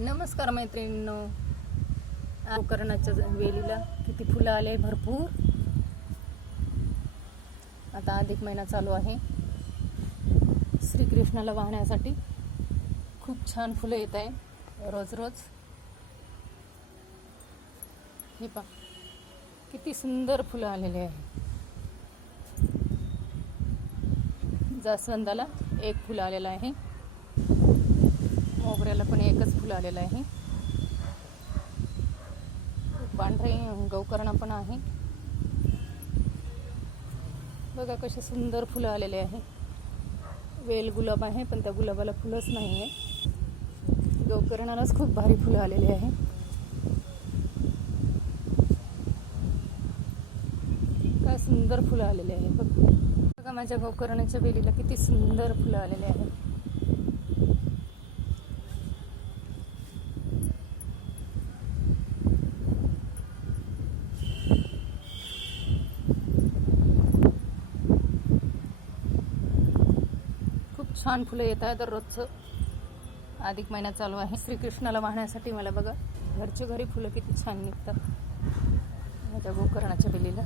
नमस्कार मैत्रिणींनो, गोकर्णाच्या वेलीला किती फुलं आले भरपूर. आता अधिक महिना चालू आहे. श्रीकृष्णाला वाहण्यासाठी खूप छान फुलं येत आहे रोज रोज. हे पहा किती सुंदर फुलं आलेले आहे. जास्वंदाला एक फुलं आलेलं आहे, मोगऱ्याला पण एकच फुलं आलेलं आहे. पांढरे गोकर्ण पण आहे. बघा कसे सुंदर फुलं आलेले आहे. वेल गुलाब आहे पण त्या गुलाबाला फुलंच नाही आहे. गोकर्णालाच खूप भारी फुलं आलेले आहे. काय सुंदर फुलं आलेले आहे. बघा माझ्या गोकर्णाच्या वेलीला किती सुंदर फुलं आलेले आहे. छान फुलं येत आहे दररोजचं. अधिक महिना चालू आहे. श्रीकृष्णाला वाहण्यासाठी मला बघा घरच्या घरी फुलं किती छान निघतात माझ्या गोकर्णाच्या वेलीला.